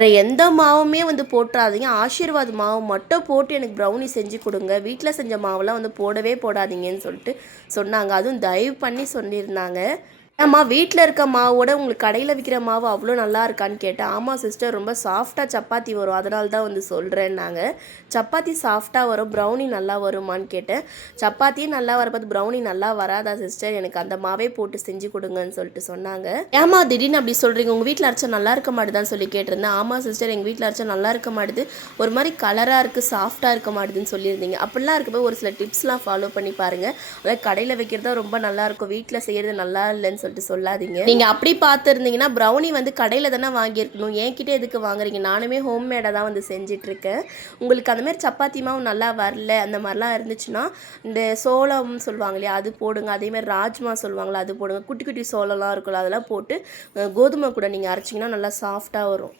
வேறு எந்த மாவுமே வந்து போட்டுறாதீங்க. ஆசீர்வாத் மாவு மட்டும் போட்டு எனக்கு ப்ரௌனி செஞ்சு கொடுங்க. வீட்டில் செஞ்ச மாவுலாம் வந்து போடவே போடாதீங்கன்னு சொல்லிட்டு சொன்னாங்க. அதுவும் தயவு பண்ணி சொல்லியிருந்தாங்க. ஏம்மா வீட்டில் இருக்க மாவோட உங்களுக்கு கடையில் விற்கிற மாவு அவ்வளோ நல்லா இருக்கான்னு கேட்டேன். ஆமாம் சிஸ்டர் ரொம்ப சாஃப்டாக சப்பாத்தி வரும். அதனால தான் வந்து சொல்கிறேன்னாங்க சப்பாத்தி சாஃப்டாக வரும். ப்ரௌனி நல்லா வருமான்னு கேட்டேன். சப்பாத்தியும் நல்லா வரப்போது ப்ரௌனி நல்லா வராதா சிஸ்டர் எனக்கு அந்த மாவே போட்டு செஞ்சு கொடுங்கன்னு சொல்லிட்டு சொன்னாங்க. ஏமா திடீர்னு அப்படி சொல்கிறீங்க உங்கள் வீட்டில் அரைச்சா நல்லா இருக்க மாட்டுதான்னு சொல்லி கேட்டிருந்தேன். ஆமாம் சிஸ்டர் எங்கள் வீட்டில் அரைச்சா நல்லா இருக்க மாட்டுது. ஒரு மாதிரி கலராக இருக்குது சாஃப்டாக இருக்க மாட்டுதுன்னு சொல்லியிருந்தீங்க. அப்படிலாம் இருக்கப்போ ஒரு சில டிப்ஸ்லாம் ஃபாலோ பண்ணி பாருங்கள் அதாவது கடையில் வைக்கிறதா ரொம்ப நல்லாயிருக்கும் வீட்டில் செய்கிறது நல்லா இல்லைன்னு சொல்லி சொல்லிட்டு சொல்லாதீங்க. நீங்கள் அப்படி பார்த்துருந்தீங்கன்னா ப்ரௌனி வந்து கடையில் தானே வாங்கியிருக்கணும். என்கிட்ட எதுக்கு வாங்குறீங்க? நானுமே ஹோம்மேடாக தான் வந்து செஞ்சிட்ருக்கேன். உங்களுக்கு அந்த மாதிரி சப்பாத்தி மாவு நல்லா வரல அந்த மாதிரிலாம் இருந்துச்சுன்னா இந்த சோளம் சொல்லுவாங்க இல்லையா அது போடுங்க. அதேமாதிரி ராஜ்மா சொல்லுவாங்களா அது போடுங்க. குட்டி குட்டி சோளம்லாம் இருக்குல்ல அதெல்லாம் போட்டு கோதுமை கூட நீங்கள் அரைச்சிங்கன்னா நல்லா சாஃப்டாக வரும்.